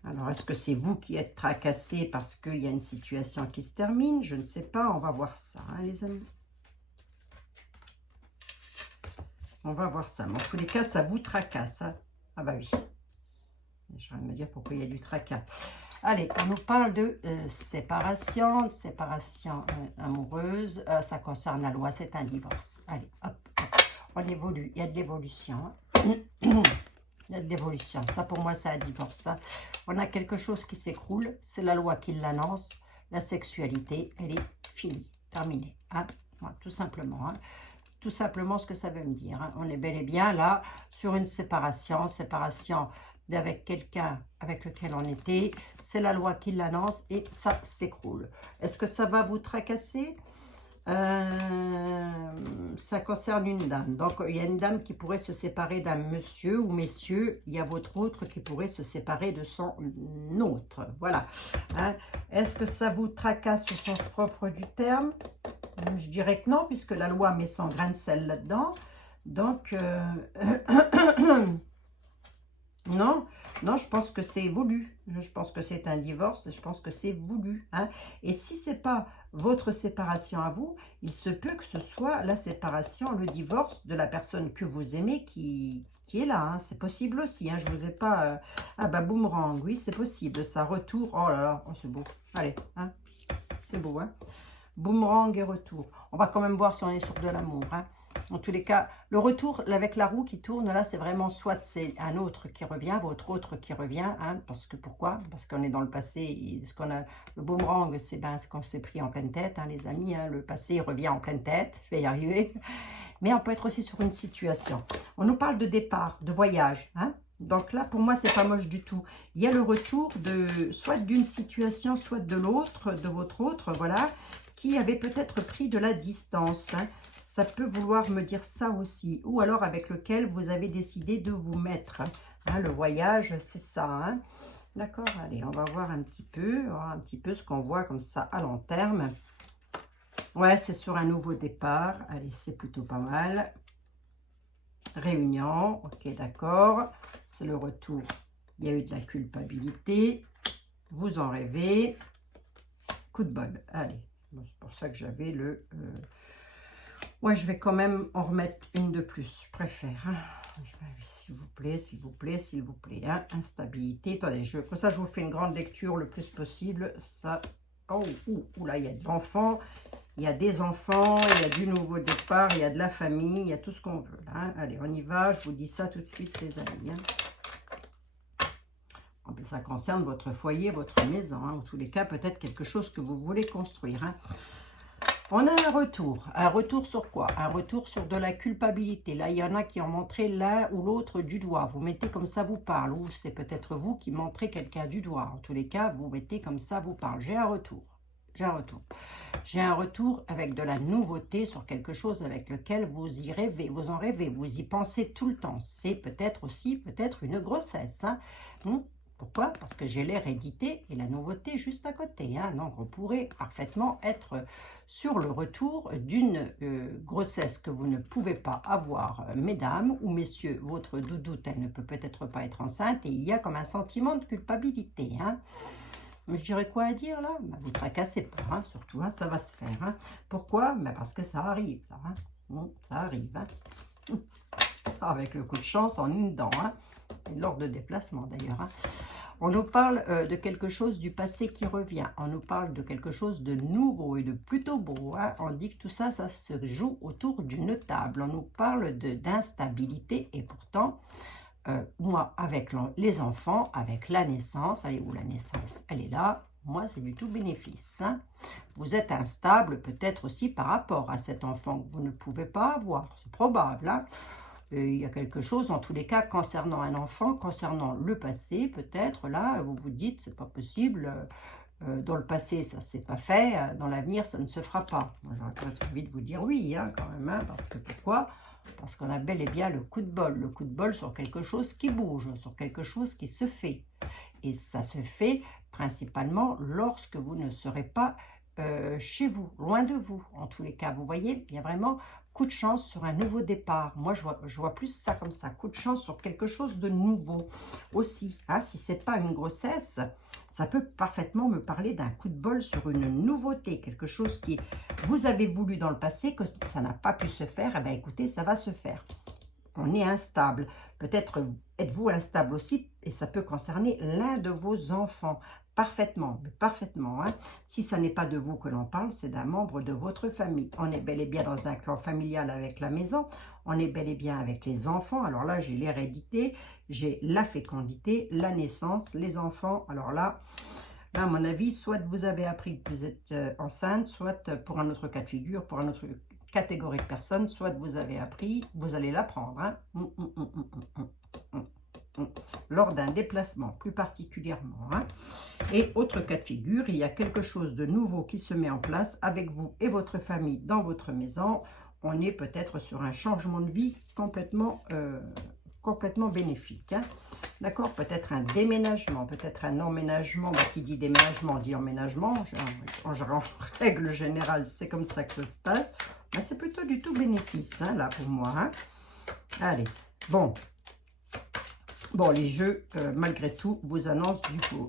Alors, est-ce que c'est vous qui êtes tracassé parce qu'il y a une situation qui se termine? Je ne sais pas, on va voir ça, hein, les amis. On va voir ça. Mais en tous les cas, ça vous tracasse. Hein. Ah bah oui. Je vais me dire pourquoi il y a du tracas. Allez, on nous parle de séparation amoureuse. Ça concerne la loi, c'est un divorce. Allez, hop, hop. On évolue. Il y a de l'évolution. Hein. Il y a de l'évolution. Ça, pour moi, c'est un divorce. Hein. On a quelque chose qui s'écroule. C'est la loi qui l'annonce. La sexualité, elle est finie, terminée. Hein. Voilà, tout simplement. Hein. Tout simplement ce que ça veut me dire. Hein. On est bel et bien là sur une séparation d'avec quelqu'un avec lequel on était. C'est la loi qui l'annonce et ça s'écroule. Est-ce que ça va vous tracasser? Ça concerne une dame. Donc, il y a une dame qui pourrait se séparer d'un monsieur ou messieurs. Il y a votre autre qui pourrait se séparer de son autre. Voilà. Hein. Est-ce que ça vous tracasse au sens propre du terme? Je dirais que non, puisque la loi met son grain de sel là-dedans. Donc, Non, non, je pense que c'est voulu. Je pense que c'est un divorce, je pense que c'est voulu. Hein. Et si ce n'est pas votre séparation à vous, il se peut que ce soit la séparation, le divorce de la personne que vous aimez qui est là. Hein. C'est possible aussi. Hein. Je ne vous ai pas... Ah bah, boomerang, oui, c'est possible. Ça, retour. Oh là là, oh, c'est beau. Allez, hein. C'est beau, hein. Boomerang et retour. On va quand même voir si on est sur de l'amour. Hein. En tous les cas, le retour avec la roue qui tourne, là, c'est vraiment soit c'est un autre qui revient, votre autre qui revient. Hein, parce que pourquoi? Parce qu'on est dans le passé. Et ce qu'on a, le boomerang, c'est ce qu'on s'est pris en pleine tête, hein, les amis. Hein, le passé revient en pleine tête. Je vais y arriver. Mais on peut être aussi sur une situation. On nous parle de départ, de voyage. Hein. Donc là, pour moi, c'est pas moche du tout. Il y a le retour de soit d'une situation, soit de l'autre, de votre autre, voilà, qui avait peut-être pris de la distance. Hein. Ça peut vouloir me dire ça aussi. Ou alors avec lequel vous avez décidé de vous mettre. Hein, le voyage, c'est ça. Hein. D'accord, allez, on va voir un petit peu ce qu'on voit comme ça à long terme. Ouais, c'est sur un nouveau départ. Allez, c'est plutôt pas mal. Réunion, ok, d'accord. C'est le retour. Il y a eu de la culpabilité. Vous en rêvez. Coup de bol. Allez, bon, c'est pour ça que j'avais le... Ouais, je vais quand même en remettre une de plus. Je préfère. Hein. S'il vous plaît, s'il vous plaît, s'il vous plaît. Hein. Instabilité. Attendez, comme ça, je vous fais une grande lecture le plus possible. Ça... Oh, là, il y a de l'enfant. Il y a des enfants, il y a du nouveau départ, il y a de la famille, il y a tout ce qu'on veut. Là, hein. Allez, on y va. Je vous dis ça tout de suite, les amis. Hein. En plus, ça concerne votre foyer, votre maison. Hein. En tous les cas, peut-être quelque chose que vous voulez construire. Hein. On a un retour. Un retour sur quoi? Un retour sur de la culpabilité. Là, il y en a qui ont montré l'un ou l'autre du doigt. Vous mettez comme ça vous parle. Ou c'est peut-être vous qui montrez quelqu'un du doigt. En tous les cas, vous mettez comme ça vous parle. J'ai un retour. J'ai un retour. J'ai un retour avec de la nouveauté sur quelque chose avec lequel vous y rêvez, vous en rêvez, vous y pensez tout le temps. C'est peut-être aussi peut-être une grossesse. Hein. Pourquoi? Parce que j'ai l'hérédité et la nouveauté juste à côté. Hein. Donc on pourrait parfaitement être sur le retour d'une grossesse que vous ne pouvez pas avoir, mesdames ou messieurs. Votre doudoute, elle ne peut peut-être pas être enceinte et il y a comme un sentiment de culpabilité. Hein. Je dirais quoi à dire là? Bah, vous ne tracassez pas, hein, surtout, hein, ça va se faire. Hein. Pourquoi? Bah, parce que ça arrive. Là, hein. Bon, ça arrive. Hein. Avec le coup de chance en une dent. Hein. Et lors de déplacement d'ailleurs. Hein. On nous parle de quelque chose du passé qui revient. On nous parle de quelque chose de nouveau et de plutôt beau. Hein. On dit que tout ça, ça se joue autour d'une table. On nous parle d'instabilité et pourtant... moi, avec les enfants, avec la naissance, elle est où la naissance? Elle est là, moi, c'est du tout bénéfice. Hein. Vous êtes instable peut-être aussi par rapport à cet enfant que vous ne pouvez pas avoir, c'est probable. Hein. Il y a quelque chose, en tous les cas, concernant un enfant, concernant le passé, peut-être, là, vous vous dites, c'est pas possible, dans le passé, ça ne s'est pas fait, dans l'avenir, ça ne se fera pas. J'aurais peut-être envie de vous dire oui, hein, quand même, hein, parce que pourquoi? Parce qu'on a bel et bien le coup de bol sur quelque chose qui bouge, sur quelque chose qui se fait. Et ça se fait principalement lorsque vous ne serez pas chez vous, loin de vous. En tous les cas, vous voyez, il y a vraiment coup de chance sur un nouveau départ. Moi, je vois plus ça comme ça, coup de chance sur quelque chose de nouveau aussi. Hein, si ce n'est pas une grossesse, ça peut parfaitement me parler d'un coup de bol sur une nouveauté, quelque chose qui vous avez voulu dans le passé, que ça n'a pas pu se faire. Eh bien, écoutez, ça va se faire. On est instable. Peut-être êtes-vous instable aussi, et ça peut concerner l'un de vos enfants. Parfaitement, mais parfaitement. Hein. Si ça n'est pas de vous que l'on parle, c'est d'un membre de votre famille. On est bel et bien dans un clan familial avec la maison. On est bel et bien avec les enfants. Alors là, j'ai l'hérédité, j'ai la fécondité, la naissance, les enfants. Alors là, à mon avis, soit vous avez appris que vous êtes enceinte, soit pour un autre cas de figure, pour un autre catégorie de personnes, soit vous avez appris, vous allez l'apprendre. Hein. Lors d'un déplacement, plus particulièrement. Hein. Et autre cas de figure, il y a quelque chose de nouveau qui se met en place avec vous et votre famille dans votre maison. On est peut-être sur un changement de vie complètement bénéfique. Hein. D'accord? Peut-être un déménagement, peut-être un emménagement. Bah, qui dit déménagement dit emménagement. En règle générale, c'est comme ça que ça se passe. Bah, c'est plutôt du tout bénéfice, hein, là, pour moi. Hein. Allez, bon. Bon, les jeux, malgré tout, vous annoncent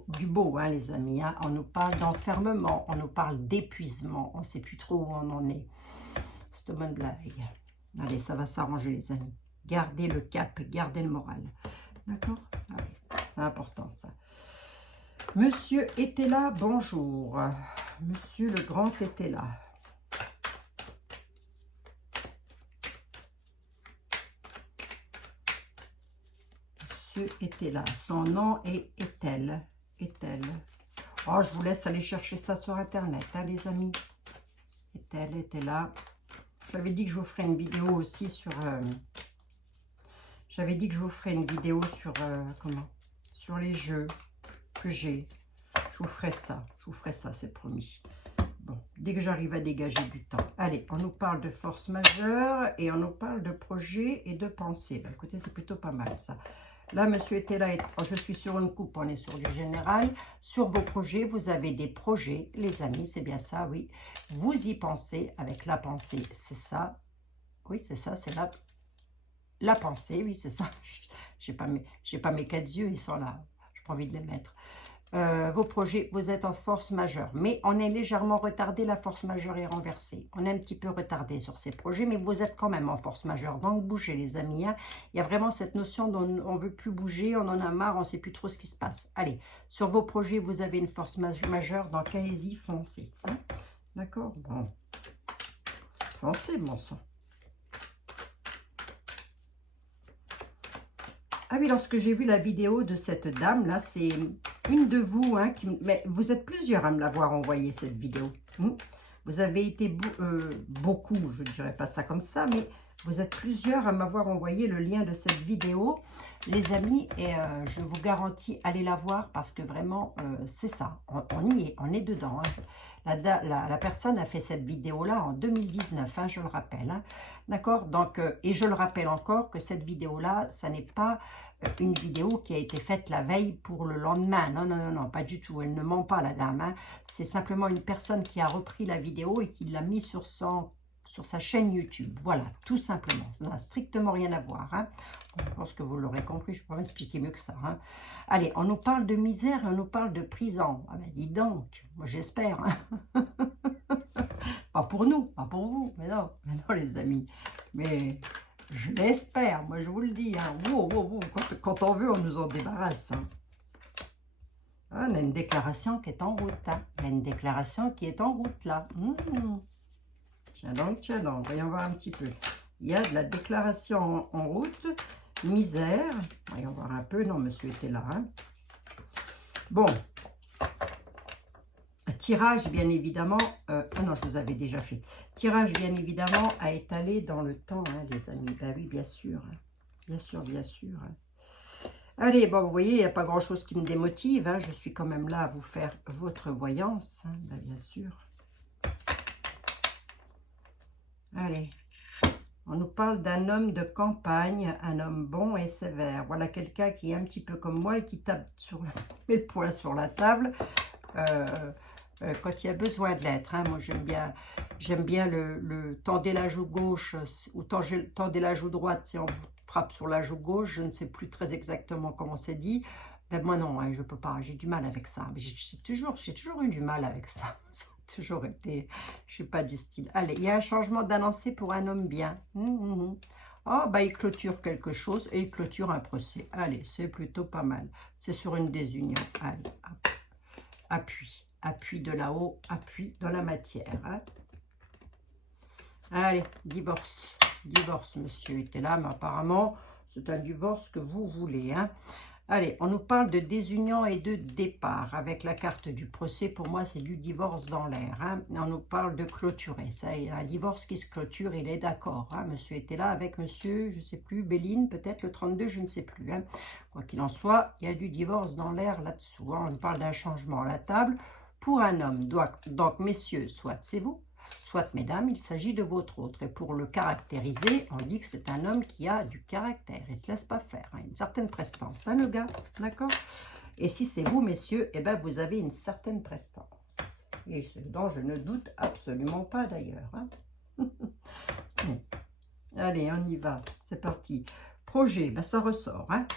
du beau hein, les amis. Hein. On nous parle d'enfermement, on nous parle d'épuisement. On ne sait plus trop où on en est. C'est une bonne blague. Allez, ça va s'arranger, les amis. Gardez le cap, gardez le moral. D'accord? C'est important, ça. Monsieur était là, bonjour. Monsieur le grand était là. Monsieur était là. Son nom est Ethel. Ethel. Oh, je vous laisse aller chercher ça sur Internet, hein, les amis. Ethel était là. J'avais dit que je vous ferais une vidéo aussi sur... J'avais dit que je vous ferais une vidéo sur... comment? Sur les jeux que j'ai. Je vous ferai ça. Je vous ferai ça, c'est promis. Bon, dès que j'arrive à dégager du temps. Allez, on nous parle de force majeure et on nous parle de projet et de pensée. Ben, écoutez, c'est plutôt pas mal, ça. Là, monsieur était là. Oh, je suis sur une coupe, on est sur du général. Sur vos projets, vous avez des projets, les amis, c'est bien ça, oui. Vous y pensez avec la pensée, c'est ça. Oui, c'est ça, c'est la pensée, oui, c'est ça. J'ai pas mes 4 yeux, ils sont là. J'ai pas envie de les mettre. Vos projets, vous êtes en force majeure, mais on est légèrement retardé, la force majeure est renversée. On est un petit peu retardé sur ces projets, mais vous êtes quand même en force majeure. Donc, bougez les amis. Hein. Il y a vraiment cette notion dont on ne veut plus bouger, on en a marre, on ne sait plus trop ce qui se passe. Allez, sur vos projets, vous avez une force majeure, donc allez-y, foncez. Hein. D'accord? Bon. Foncez, mon sang. Ah oui, lorsque j'ai vu la vidéo de cette dame-là, c'est une de vous, hein, mais vous êtes plusieurs à me l'avoir envoyé, cette vidéo. Vous avez été beaucoup, je ne dirais pas ça comme ça, mais vous êtes plusieurs à m'avoir envoyé le lien de cette vidéo, les amis, et je vous garantis, allez la voir, parce que vraiment, c'est ça, on y est, on est dedans. Hein. La personne a fait cette vidéo-là en 2019, hein, je le rappelle. Hein. D'accord? Donc, et je le rappelle encore que cette vidéo-là, ça n'est pas une vidéo qui a été faite la veille pour le lendemain. Non, non, non, non, pas du tout. Elle ne ment pas, la dame. Hein. C'est simplement une personne qui a repris la vidéo et qui l'a mis sur sa chaîne YouTube. Voilà, tout simplement. Ça n'a strictement rien à voir. Hein. Je pense que vous l'aurez compris, je ne peux pas m'expliquer mieux que ça. Hein. Allez, on nous parle de misère et on nous parle de prison. Ah ben, dis donc, moi j'espère. Hein. Pas pour nous, pas pour vous, mais non, les amis. Mais je l'espère, moi je vous le dis. Hein. Wow, wow, wow. Quand on veut, on nous en débarrasse. Hein. Ah, on a une déclaration qui est en route. Hein. Il y a une déclaration qui est en route là. Tiens donc, voyons voir un petit peu. Il y a de la déclaration en route. Misère. Voyons voir un peu. Non, monsieur était là. Hein. Bon. Tirage, bien évidemment. Ah non, je vous avais déjà fait. Tirage, bien évidemment, à étaler dans le temps, hein, les amis. Ben oui, bien sûr. Hein. Bien sûr, bien sûr. Hein. Allez, bon, vous voyez, il n'y a pas grand-chose qui me démotive. Hein. Je suis quand même là à vous faire votre voyance. Hein. Ben, bien sûr. Allez. On nous parle d'un homme de campagne, un homme bon et sévère. Voilà quelqu'un qui est un petit peu comme moi et qui tape met le poing sur la table quand il y a besoin de l'être. Hein. Moi, j'aime bien le tendez la joue gauche ou tendez la joue droite si on frappe sur la joue gauche. Je ne sais plus très exactement comment c'est dit. Ben, moi, non, hein, je ne peux pas. J'ai du mal avec ça. J'ai toujours eu du mal avec ça. Toujours été, je suis pas du style. Allez, il y a un changement d'annoncé pour un homme bien. Oh, bah, il clôture quelque chose et il clôture un procès. Allez, c'est plutôt pas mal. C'est sur une désunion. Allez, hop. Appui de là-haut, appui dans la matière. Hein. Allez, divorce. Divorce, monsieur était là, mais apparemment, c'est un divorce que vous voulez. Hein. Allez, on nous parle de désunion et de départ. Avec la carte du procès, pour moi, c'est du divorce dans l'air. Hein. On nous parle de clôturer. Ça, il y a un divorce qui se clôture, il est d'accord. Hein. Monsieur était là avec monsieur, je ne sais plus, Béline, peut-être le 32, je ne sais plus. Hein. Quoi qu'il en soit, il y a du divorce dans l'air là-dessous. Hein. On parle d'un changement à la table pour un homme. Donc, messieurs, soit c'est vous, soit, mesdames, il s'agit de votre autre. Et pour le caractériser, on dit que c'est un homme qui a du caractère. Il ne se laisse pas faire. Hein, une certaine prestance, hein, le gars. D'accord? Et si c'est vous, messieurs, eh ben, vous avez une certaine prestance. Et ce dont je ne doute absolument pas, d'ailleurs. Hein. Allez, on y va. C'est parti. Projet, ben, ça ressort. Hein.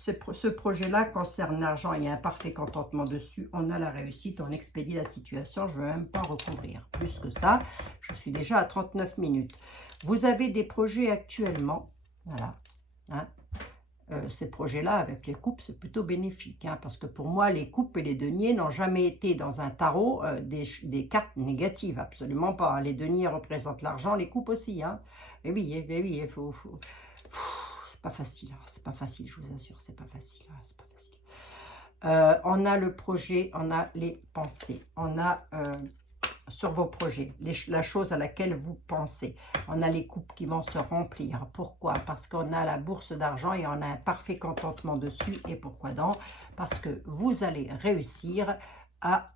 ce projet-là concerne l'argent, il y a un parfait contentement dessus, on a la réussite, on expédie la situation, je ne vais même pas recouvrir. Plus que ça, je suis déjà à 39 minutes. Vous avez des projets actuellement, voilà, hein. Ces projets-là, avec les coupes, c'est plutôt bénéfique, hein, parce que pour moi, les coupes et les deniers n'ont jamais été dans un tarot des cartes négatives, absolument pas. Les deniers représentent l'argent, les coupes aussi. Hein. Et oui, il faut... C'est pas facile, c'est pas facile, je vous assure, c'est pas facile, c'est pas facile. On a le projet, on a les pensées, on a... sur vos projets, la chose à laquelle vous pensez. On a les coupes qui vont se remplir. Pourquoi? Parce qu'on a la bourse d'argent et on a un parfait contentement dessus. Et pourquoi donc? Parce que vous allez réussir à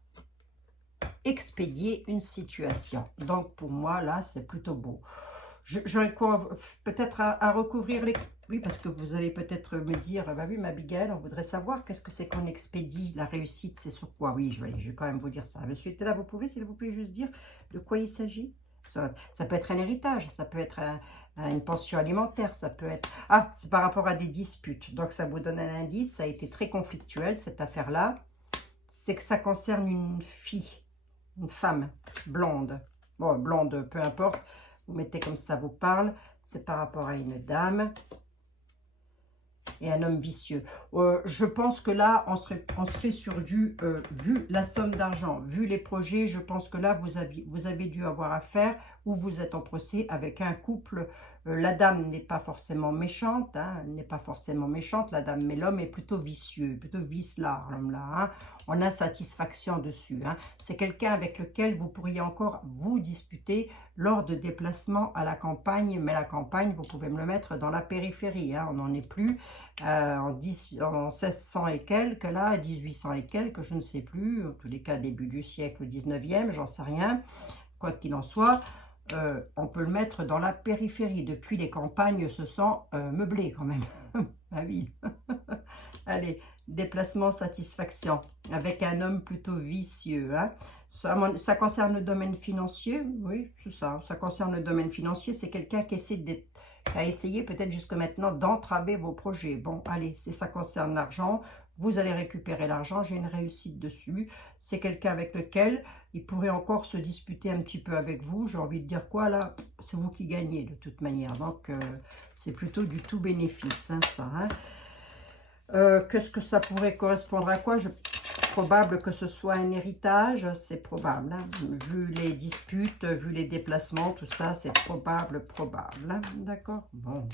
expédier une situation. Donc pour moi, là, c'est plutôt beau. J'aurais peut-être à recouvrir oui, parce que vous allez peut-être me dire, bah oui, ma Abigail, on voudrait savoir qu'est-ce que c'est qu'on expédie, la réussite, c'est sur quoi? Oui, je vais quand même vous dire ça. Monsieur était là, vous pouvez, s'il vous plaît, juste dire de quoi il s'agit? Ça peut être un héritage, ça peut être une pension alimentaire, ça peut être... Ah, c'est par rapport à des disputes. Donc, ça vous donne un indice, ça a été très conflictuel, cette affaire-là. C'est que ça concerne une fille, une femme blonde. Bon, blonde, peu importe. Vous mettez comme ça vous parle. C'est par rapport à une dame et un homme vicieux. Je pense que là, on serait sur du... vu la somme d'argent, vu les projets, je pense que là, vous avez dû avoir affaire ou vous êtes en procès avec un couple. La dame n'est pas forcément méchante, hein, elle n'est pas forcément méchante, la dame, mais l'homme est plutôt vicieux, plutôt vicelard, l'homme-là. Hein. On a satisfaction dessus. Hein. C'est quelqu'un avec lequel vous pourriez encore vous disputer lors de déplacements à la campagne, mais la campagne, vous pouvez me le mettre dans la périphérie. Hein. On n'en est plus en 1600 et quelques, là, 1800 et quelques, je ne sais plus, en tous les cas début du siècle 19e, j'en sais rien. Quoi qu'il en soit, on peut le mettre dans la périphérie. Depuis, les campagnes se sont meublées quand même. Ah oui. Allez, déplacement, satisfaction, avec un homme plutôt vicieux. Hein. Ça concerne le domaine financier, oui, c'est ça. Ça concerne le domaine financier, c'est quelqu'un qui a essayé peut-être jusque maintenant d'entraver vos projets. Bon, allez, ça concerne l'argent. Vous allez récupérer l'argent, j'ai une réussite dessus. C'est quelqu'un avec lequel il pourrait encore se disputer un petit peu avec vous. J'ai envie de dire quoi là? C'est vous qui gagnez de toute manière. Donc, c'est plutôt du tout bénéfice, hein, ça. Hein. Qu'est-ce que ça pourrait correspondre à quoi? Probable que ce soit un héritage, c'est probable. Hein. Vu les disputes, vu les déplacements, tout ça, c'est probable. Hein. D'accord? Bon.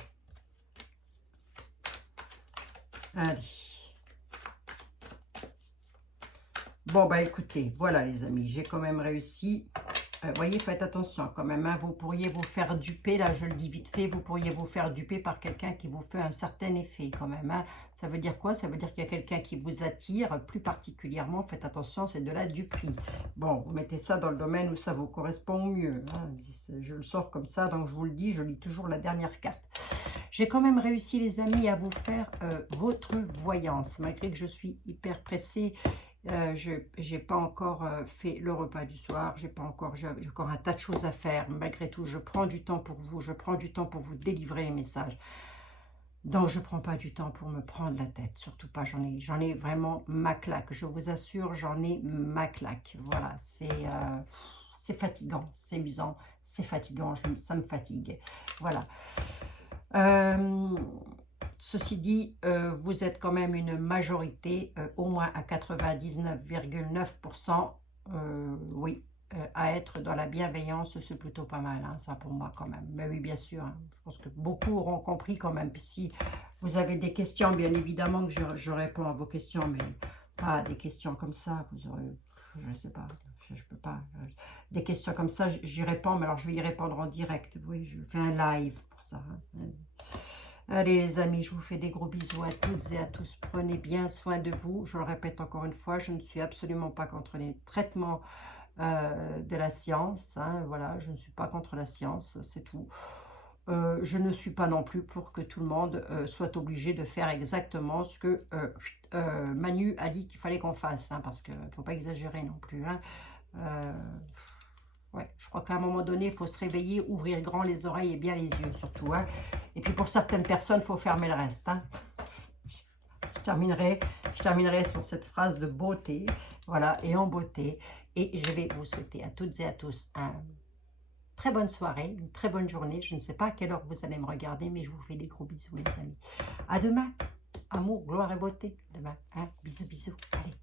Allez. Bon, bah écoutez, voilà les amis, j'ai quand même réussi. Voyez, faites attention quand même. Hein, vous pourriez vous faire duper, là je le dis vite fait, vous pourriez vous faire duper par quelqu'un qui vous fait un certain effet quand même. Hein. Ça veut dire quoi? Ça veut dire qu'il y a quelqu'un qui vous attire, plus particulièrement, faites attention, c'est de la duperie. Bon, vous mettez ça dans le domaine où ça vous correspond au mieux. Hein. Je le sors comme ça, donc je vous le dis, je lis toujours la dernière carte. J'ai quand même réussi les amis à vous faire votre voyance, malgré que je suis hyper pressée. Je n'ai pas encore fait le repas du soir, j'ai encore un tas de choses à faire. Malgré tout, je prends du temps pour vous, je prends du temps pour vous délivrer les messages. Donc, je ne prends pas du temps pour me prendre la tête, surtout pas, j'en ai vraiment ma claque. Je vous assure, j'en ai ma claque. Voilà, c'est fatigant, c'est usant, c'est fatigant, ça me fatigue. Voilà. Ceci dit, vous êtes quand même une majorité, au moins à 99,9%, oui, à être dans la bienveillance, c'est plutôt pas mal, hein, ça pour moi quand même. Mais oui, bien sûr, hein, je pense que beaucoup auront compris quand même. Puis si vous avez des questions, bien évidemment que je réponds à vos questions, mais pas des questions comme ça, vous aurez... Je ne sais pas, je peux pas. Des questions comme ça, j'y réponds, mais alors je vais y répondre en direct. Oui, je fais un live pour ça. Hein. Allez les amis, je vous fais des gros bisous à toutes et à tous. Prenez bien soin de vous. Je le répète encore une fois, je ne suis absolument pas contre les traitements de la science. Hein, voilà, je ne suis pas contre la science, c'est tout. Je ne suis pas non plus pour que tout le monde soit obligé de faire exactement ce que Manu a dit qu'il fallait qu'on fasse. Hein, parce qu'il ne faut pas exagérer non plus. Hein. Ouais, je crois qu'à un moment donné, il faut se réveiller, ouvrir grand les oreilles et bien les yeux surtout. Hein. Et puis pour certaines personnes, il faut fermer le reste. Hein. je terminerai sur cette phrase de beauté, voilà, et en beauté. Et je vais vous souhaiter à toutes et à tous une très bonne soirée, une très bonne journée. Je ne sais pas à quelle heure vous allez me regarder, mais je vous fais des gros bisous, les amis. À demain. Amour, gloire et beauté. Demain. Hein? Bisous, bisous. Allez.